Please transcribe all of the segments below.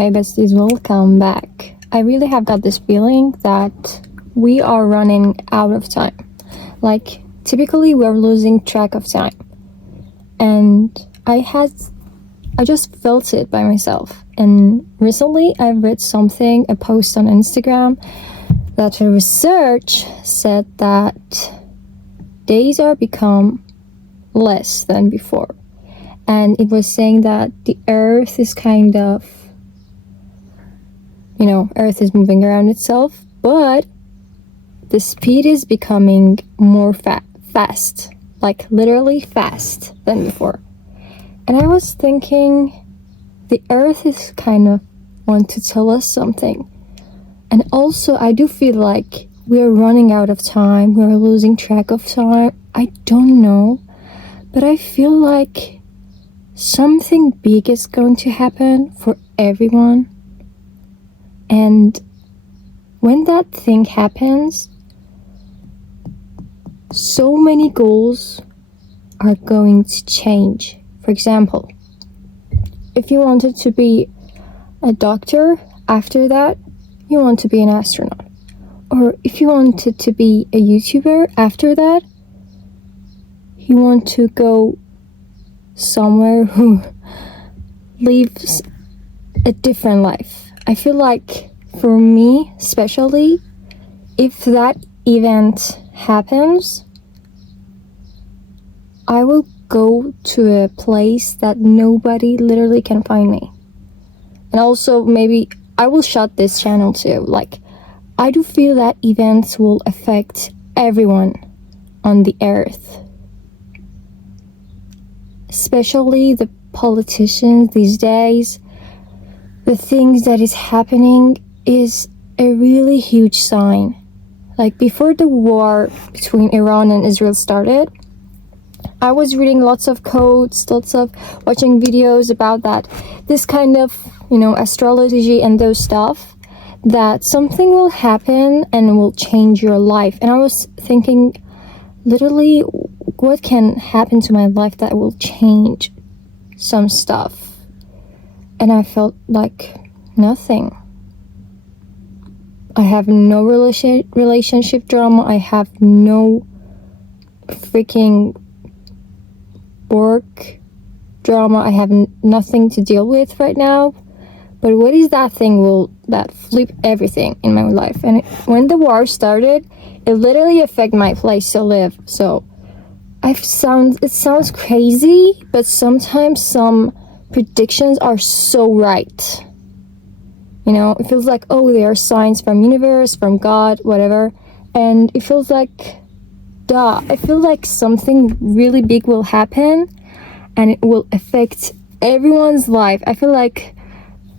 Hi besties, welcome back. I really have got this feeling that we are running out of time. Like, typically we're losing track of time. And I just felt it by myself. And recently I read a post on Instagram, that a research said that days are become less than before. And it was saying that the earth is kind of, earth is moving around itself, but the speed is becoming more fast, like literally fast than before. And I was thinking, the earth is kind of want to tell us something. And also I do feel like we're running out of time, we're losing track of time. I don't know, but I feel like something big is going to happen for everyone. And when that thing happens, so many goals are going to change. For example, if you wanted to be a doctor, after that, you want to be an astronaut. Or if you wanted to be a YouTuber, after that, you want to go somewhere who lives a different life. I feel like for me, especially, if that event happens, I will go to a place that nobody literally can find me. And also maybe I will shut this channel too. Like, I do feel that events will affect everyone on the earth. Especially the politicians these days. The things that is happening is a really huge sign. Like, before the war between Iran and Israel started, I was reading lots of quotes, lots of watching videos about that, this kind of, astrology and those stuff, that something will happen and will change your life. And I was thinking, literally, what can happen to my life that will change some stuff? And I felt like nothing. I have no relationship drama. I have no freaking work drama. I have nothing to deal with right now. But what is that thing that flip everything in my life? And when the war started, it literally affected my place to live. So it sounds crazy, but sometimes some predictions are so right. It feels like, they are signs from universe, from God, whatever. And it feels like, I feel like something really big will happen and it will affect everyone's life. I feel like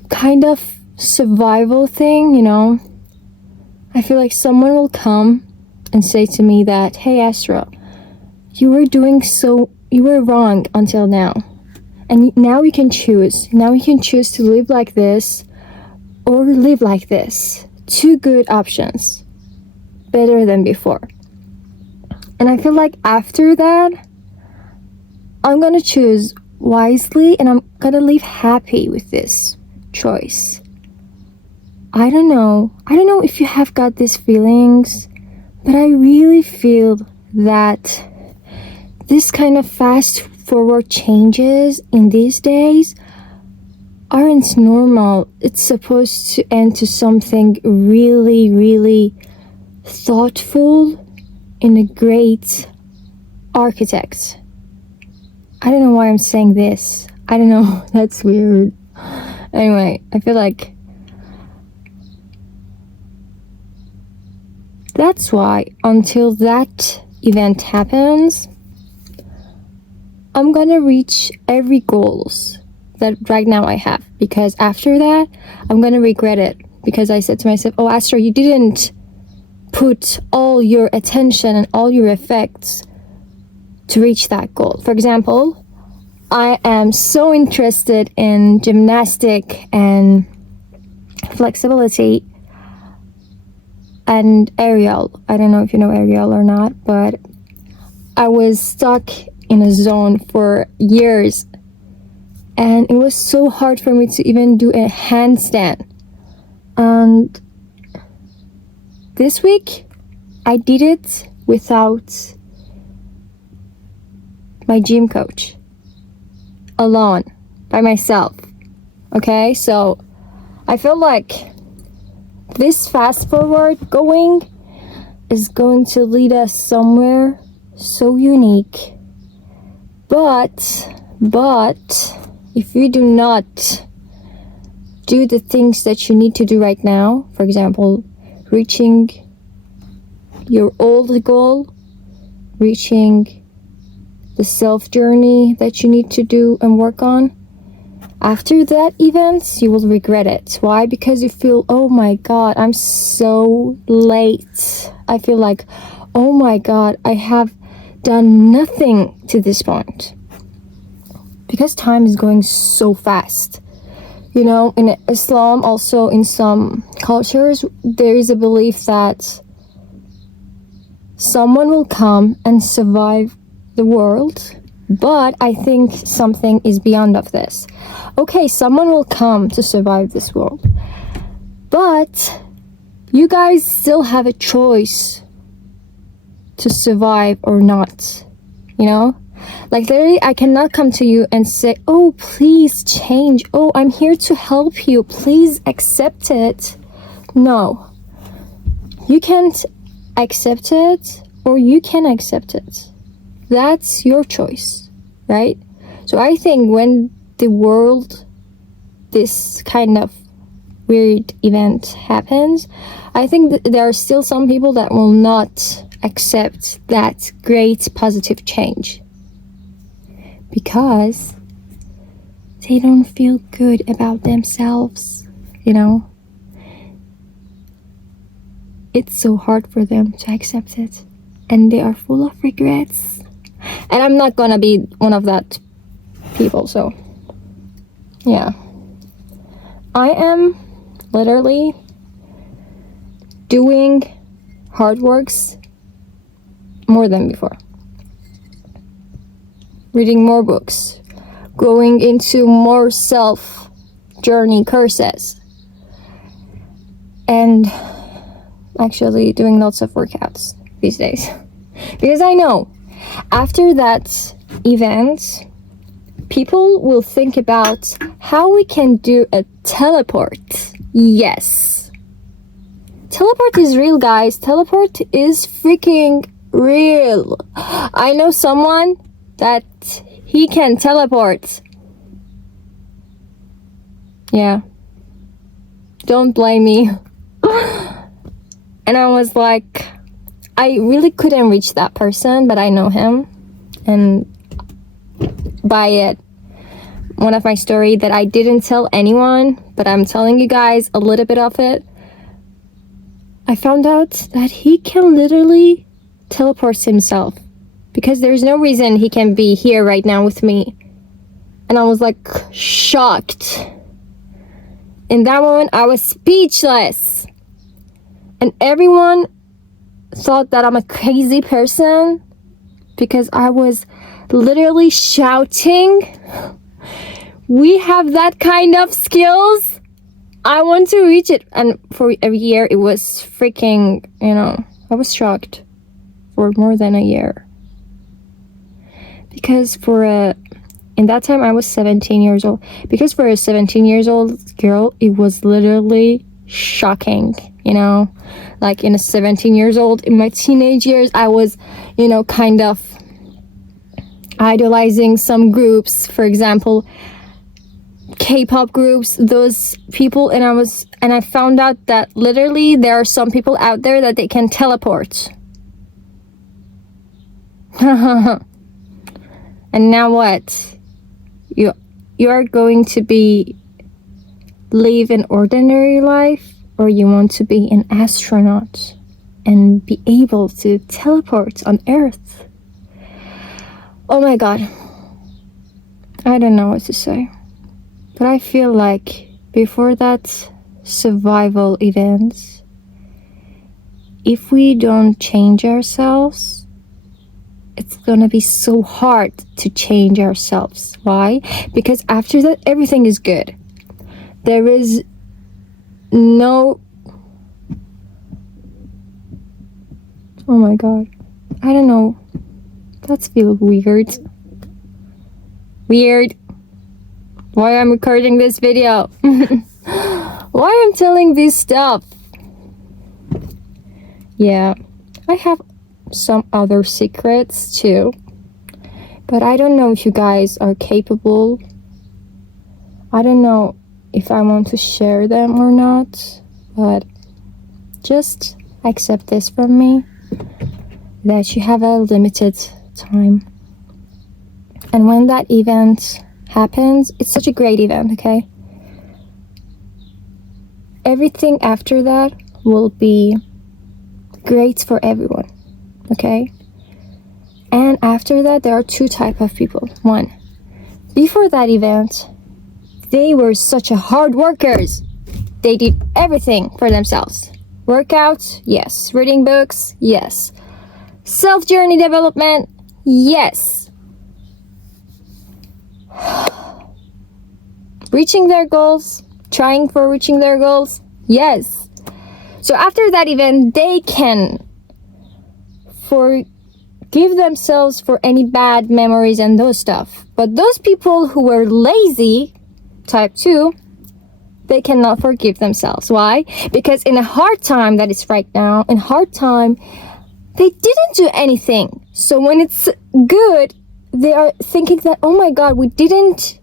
kind of survival thing, I feel like someone will come and say to me that, hey Astro, you were wrong until now. And now you can choose. Now you can choose to live like this or live like this. Two good options. Better than before. And I feel like after that, I'm gonna choose wisely and I'm gonna live happy with this choice. I don't know if you have got these feelings, but I really feel that this kind of fast forward changes in these days aren't normal. It's supposed to end to something really, really thoughtful in a great architect. I don't know why I'm saying this. I don't know. That's weird. Anyway, I feel like that's why until that event happens, I'm gonna reach every goals that right now I have, because after that I'm gonna regret it, because I said to myself, oh Astro, you didn't put all your attention and all your effects to reach that goal. For example, I am so interested in gymnastic and flexibility and aerial. I don't know if you know aerial or not, but I was stuck in a zone for years and it was so hard for me to even do a handstand. And this week I did it without my gym coach, alone, by myself. Okay, so I feel like this fast forward going is going to lead us somewhere so unique. But if you do not do the things that you need to do right now, for example, reaching your old goal, reaching the self journey that you need to do and work on, after that event, you will regret it. Why? Because you feel, oh my God, I'm so late. I feel like, oh my God, I have done nothing to this point. Because time is going so fast. You know, in Islam, also in some cultures, there is a belief that someone will come and survive the world. But I think something is beyond of this. Okay, someone will come to survive this world. But you guys still have a choice to survive or not. You know? Like literally, I cannot come to you and say, oh, please change. Oh, I'm here to help you. Please accept it. No. You can't accept it, or you can accept it. That's your choice, right? So I think when the world, this kind of weird event happens, I think there are still some people that will not accept that great positive change because they don't feel good about themselves, you know? It's so hard for them to accept it, and they are full of regrets. And I'm not gonna be one of that people, so yeah. I am literally doing hard works more than before. Reading more books, going into more self journey courses, and actually doing lots of workouts these days. Because I know after that event, people will think about how we can do a teleport. Yes. Teleport is real, guys. Teleport is freaking real. I know someone that he can teleport. Yeah. Don't blame me. And I was like, I really couldn't reach that person, but I know him. And by it, one of my story that I didn't tell anyone, but I'm telling you guys a little bit of it, I found out that he can literally teleport himself because there's no reason he can be here right now with me. And I was like shocked. In that moment, I was speechless. And everyone thought that I'm a crazy person because I was literally shouting, we have that kind of skills. I want to reach it. And for a year, it was freaking, you know, I was shocked for more than a year. Because in that time, I was 17 years old. Because for a 17 years old girl, it was literally shocking, you know? Like in a 17 years old, in my teenage years, I was, you know, kind of idolizing some groups, for example, K-pop groups, those people, and I found out that literally there are some people out there that they can teleport. And now what? You are going to live an ordinary life, or you want to be an astronaut and be able to teleport on Earth? Oh my God. I don't know what to say. But I feel like before that survival event, if we don't change ourselves, it's gonna be so hard to change ourselves. Why? Because after that, everything is good. There is no... Oh my god. I don't know. That feels weird. Weird. Why I'm recording this video? Why I'm telling this stuff? Yeah, I have some other secrets too, but I don't know if you guys are capable. I don't know if I want to share them or not, but just accept this from me, that you have a limited time. And when that event happens, it's such a great event, okay? Everything after that will be great for everyone, okay? And after that, there are two types of people. One, before that event, they were such a hard workers. They did everything for themselves. Workouts, yes. Reading books, yes. Self-journey development, yes. Reaching their goals, trying for reaching their goals, yes. So after that event, they can forgive themselves for any bad memories and those stuff. But those people who were lazy, type 2, they cannot forgive themselves. Why? Because in a hard time that is right now, in hard time, they didn't do anything. So when it's good, they are thinking that, oh my god, we didn't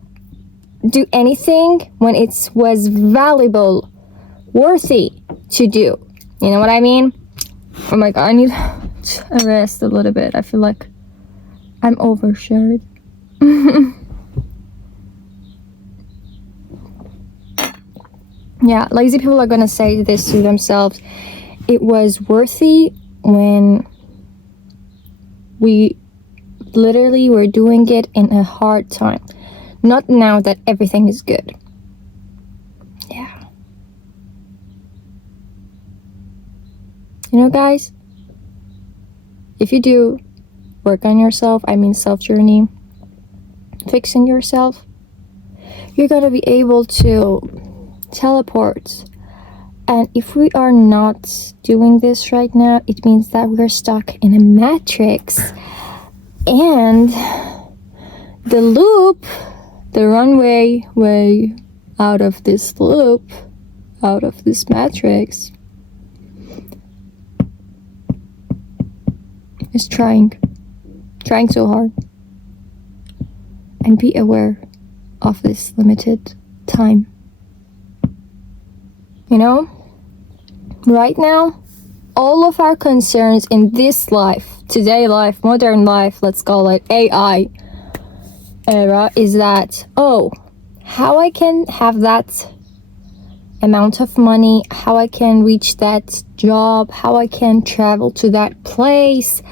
do anything when it was valuable, worthy to do. You know what I mean? Oh my god, I need to rest a little bit. I feel like I'm overshared. Yeah, lazy people are gonna say this to themselves. It was worthy when we literally were doing it in a hard time. Not now that everything is good. Yeah. You know, guys, if you do work on yourself, I mean self-journey, fixing yourself, you're gonna be able to teleport. And if we are not doing this right now, it means that we're stuck in a matrix. And the loop, the runway way out of this loop, out of this matrix, is trying so hard. And be aware of this limited time. You know, right now, all of our concerns in this life, today life, modern life, let's call it AI era, is that, oh, how I can have that amount of money, how I can reach that job, how I can travel to that place,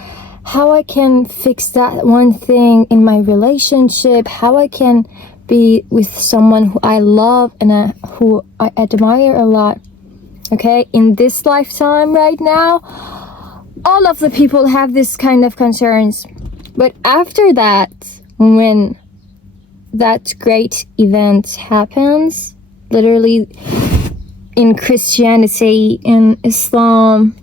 how I can fix that one thing in my relationship, how I can be with someone who I love and who I admire a lot. Okay, in this lifetime right now, all of the people have this kind of concerns. But after that, when that great event happens, literally in Christianity, in Islam,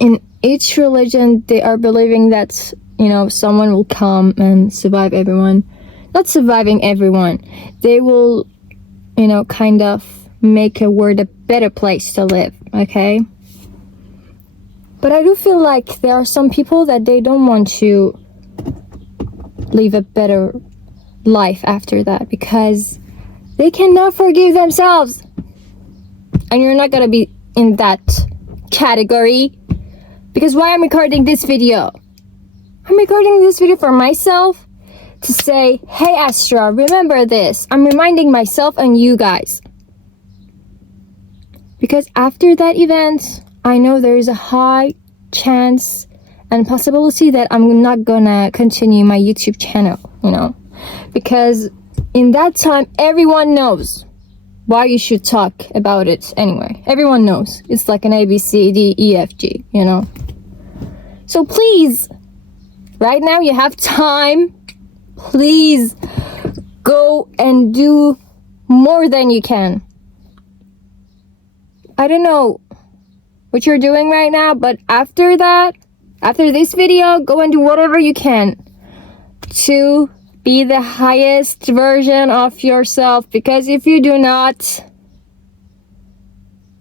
in each religion, they are believing that, you know, someone will come and survive everyone. Not surviving everyone. They will, you know, kind of make a world a better place to live, okay? But I do feel like there are some people that they don't want to live a better life after that because they cannot forgive themselves. And you're not gonna be in that category. Because why I'm recording this video? I'm recording this video for myself to say, hey Astra, remember this. I'm reminding myself and you guys. Because after that event, I know there is a high chance and possibility that I'm not gonna continue my YouTube channel, you know. Because in that time, everyone knows why you should talk about it anyway. Everyone knows. It's like an A, B, C, D, E, F, G, you know. So please, Right now you have time. Please go and do more than you can. I don't know what you're doing right now, but after that, after this video, go and do whatever you can to be the highest version of yourself, because if you do not,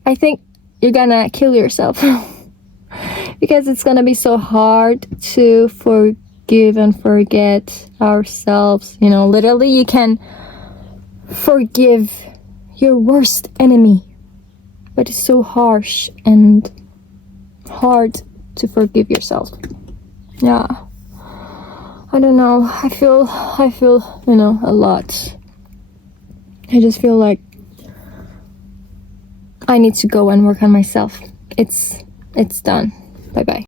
I think you're gonna kill yourself. Because it's gonna be so hard to forgive and forget ourselves. You know, literally you can forgive your worst enemy, but it's so harsh and hard to forgive yourself. Yeah, I don't know, I feel, you know, a lot. I just feel like I need to go and work on myself. It's done. Bye bye.